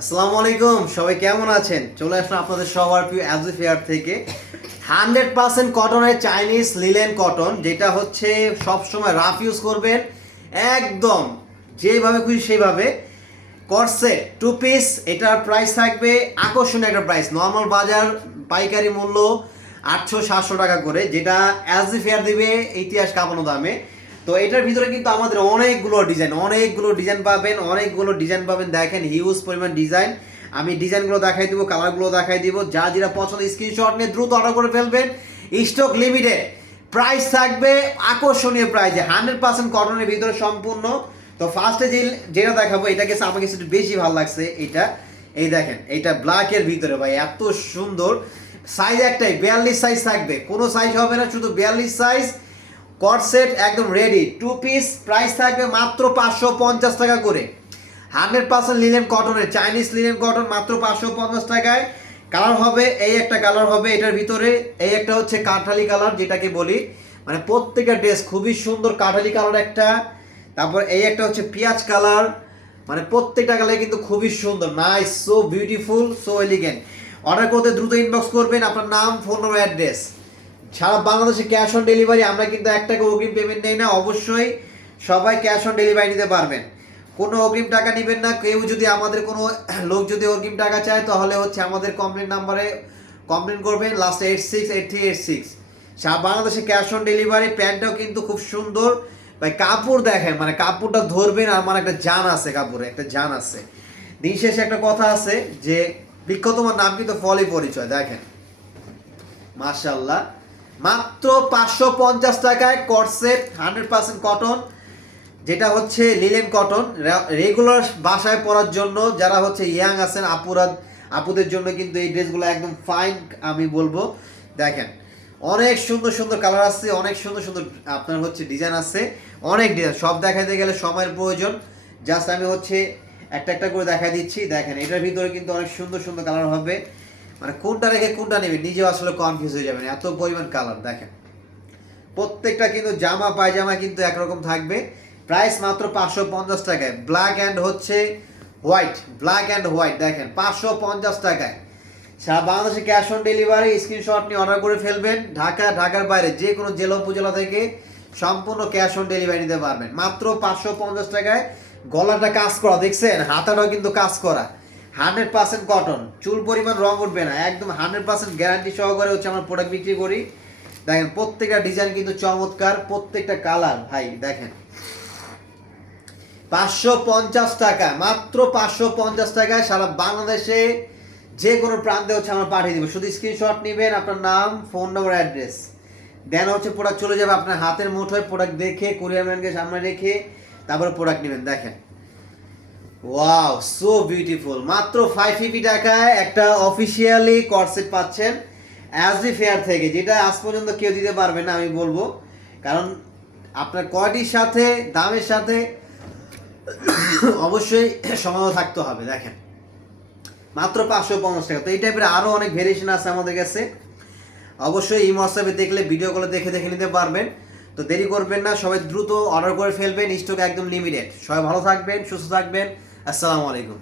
আসসালামু আলাইকুম, সবাই কেমন আছেন? চলে আসলাম আপনাদের সবার প্রিয় অ্যাজি ফেয়ার থেকে 100% কটনের চাইনিজ লিলেন কটন, যেটা হচ্ছে সবসময় রাফ ইউজ করবেন, একদম যেভাবে খুশি সেইভাবে। করসেট 2 পিস, এটার প্রাইস থাকবে আকর্ষণীয় একটা প্রাইস। নর্মাল বাজার পাইকারি মূল্য 800-700 টাকা করে, যেটা অ্যাজি ফেয়ার দিবে ইতিহাস কাঁপানো দামে। তো এটার ভিতরে কিন্তু আমাদের অনেকগুলো ডিজাইন পাবেন। দেখেন হিউজ পরিমাণ ডিজাইন। আমি ডিজাইনগুলো দেখাই দিব, কালারগুলো দেখাই দিব। যা যেটা পছন্দ স্ক্রিনশট নিয়ে দ্রুত অর্ডার করে ফেলবেন। স্টক লিমিটেড, প্রাইস থাকবে আকর্ষণীয় প্রাইসে, 100% কটনের ভিতরে সম্পূর্ণ। তো ফার্স্টে যেটা দেখাবো, এটা গেছে আমার কাছে একটু বেশি ভালো লাগছে। এই দেখেন, এইটা ব্ল্যাকের ভিতরে ভাই এত সুন্দর। সাইজ একটাই, 42 সাইজ থাকবে, কোনো সাইজ হবে না, শুধু 42 সাইজ। কটসেট একদম রেডি, 2 পিস, প্রাইস থাকবে মাত্র 550 টাকা করে। 100% লিনেন কটনের, চাইনিজ লিনেন কটন, মাত্র 550 টাকায়। কালার হবে, এই একটা কালার হবে এটার ভিতরে, এই একটা হচ্ছে কাঠালি কালার যেটাকে বলি, মানে প্রত্যেকটা ড্রেস খুবই সুন্দর কাঠালি কালার একটা। তারপর এই একটা হচ্ছে পেঁয়াজ কালার, মানে প্রত্যেকটা কালার কিন্তু খুবই সুন্দর, nice, so beautiful, so elegant. Order করতে দ্রুত ইনবক্স করবেন, আপনার নাম, ফোন নম্বর, অ্যাড্রেস। সারা বাংলাদেশে ক্যাশ অন ডেলিভারি, আমরা কিন্তু 1 টাকা অগ্রিম পেমেন্ট নেই না। অবশ্যই সবাই ক্যাশ অন ডেলিভারি নিতে পারবেন, কোনো অগ্রিম টাকা নেবেন না। কেউ যদি আমাদের কোনো লোক যদি অগ্রিম টাকা চায়, তাহলে হচ্ছে আমাদের কমপ্লেন নাম্বারে কমপ্লেন করবেন, লাস্ট 868386। সারা বাংলাদেশে ক্যাশ অন ডেলিভারি। প্যান্টটাও কিন্তু খুব সুন্দর ভাই, কাপড় দেখেন, মানে কাপড়টা ধরবেন আর আমার একটা জান আছে, কাপড়ে একটা জান আছে। দিন শেষে একটা কথা আছে যে বৃক্ষ তোমার নাম কিন্তু ফলই পরিচয়। দেখেন মাশাআল্লাহ, মাত্র 550 টাকায় কটসেট 100% কটন, যেটা হচ্ছে লিলেন কটন। রেগুলার বাসায় পরার জন্য, যারা হচ্ছে ইয়াং আছেন আপুদের জন্য কিন্তু এই ড্রেসগুলো একদম ফাইন আমি বলবো। দেখেন অনেক সুন্দর সুন্দর কালার আছে, অনেক সুন্দর সুন্দর আপনার হচ্ছে ডিজাইন আছে, অনেক ডিজাইন। সব দেখাতে গেলে সময়ের প্রয়োজন, জাস্ট আমি হচ্ছে একটা একটা করে দেখা দিচ্ছি। দেখেন এটার ভিতরে কিন্তু অনেক সুন্দর সুন্দর কালার হবে, মানে কোনটা রেখে কোনটা নেবে নিজেও আসলে কনফিউজ হয়ে যাবেন, এত পরিমাণ কালার। দেখেন প্রত্যেকটা কিন্তু জামা পায়জামা কিন্তু একরকম থাকবে। প্রাইস মাত্র 550 টাকায়, ব্ল্যাক অ্যান্ড হোয়াইট। দেখেন 550 টাকায়, সারা বাংলাদেশে ক্যাশ অন ডেলিভারি। স্ক্রিনশট নিয়ে অর্ডার করে ফেলবেন। ঢাকার বাইরে যে কোনো জেলা উপজেলা থেকে সম্পূর্ণ ক্যাশ অন ডেলিভারি নিতে পারবেন, মাত্র 550 টাকায়। গলাটা কাজ করা দেখছেন, হাতাটাও কিন্তু কাজ করা, 100% কটন, চুল পরিমাণ রং উঠবে না, একদম 100% গ্যারান্টি সহকারে হচ্ছে আমার প্রোডাক্ট বিক্রি করি। দেখেন প্রত্যেকটা ডিজাইন কিন্তু চমৎকার, প্রত্যেকটা কালার ভাই। দেখেন 550 টাকা, মাত্র 550 টাকায় সারা বাংলাদেশে যে কোনো প্রান্তে হচ্ছে আমরা পাঠিয়ে দিব। শুধু স্ক্রিনশট নেবেন, আপনার নাম, ফোন নম্বর, অ্যাড্রেস, দেন হচ্ছে প্রোডাক্ট চলে যাবে আপনার হাতের মুঠোয়। প্রোডাক্ট দেখে কুরিয়ার ম্যানকে সামনে রেখে তারপরে প্রোডাক্ট নেবেন। দেখেন ওয়াও, সো বিউটিফুল, মাত্র 550 টাকায় একটা অফিসিয়ালি কটসেট পাচ্ছেন অ্যাজি ফেয়ার থেকে, যেটা আজ পর্যন্ত কেউ দিতে পারবে না আমি বলবো। কারণ আপনার কোয়ালিটির সাথে দামের সাথে অবশ্যই সময় থাকতে হবে। দেখেন মাত্র 550 টাকা। তো এই টাইপের আরও অনেক ভেরিয়েশন আছে আমাদের কাছে, অবশ্যই এই হোয়াটসঅ্যাপে দেখলে ভিডিওগুলো দেখে দেখে নিতে পারবেন। তো দেরি করবেন না, সবাই দ্রুত অর্ডার করে ফেলবেন, স্টক একদম লিমিটেড। সবাই ভালো থাকবেন, সুস্থ থাকবেন, আসসালামু আলাইকুম।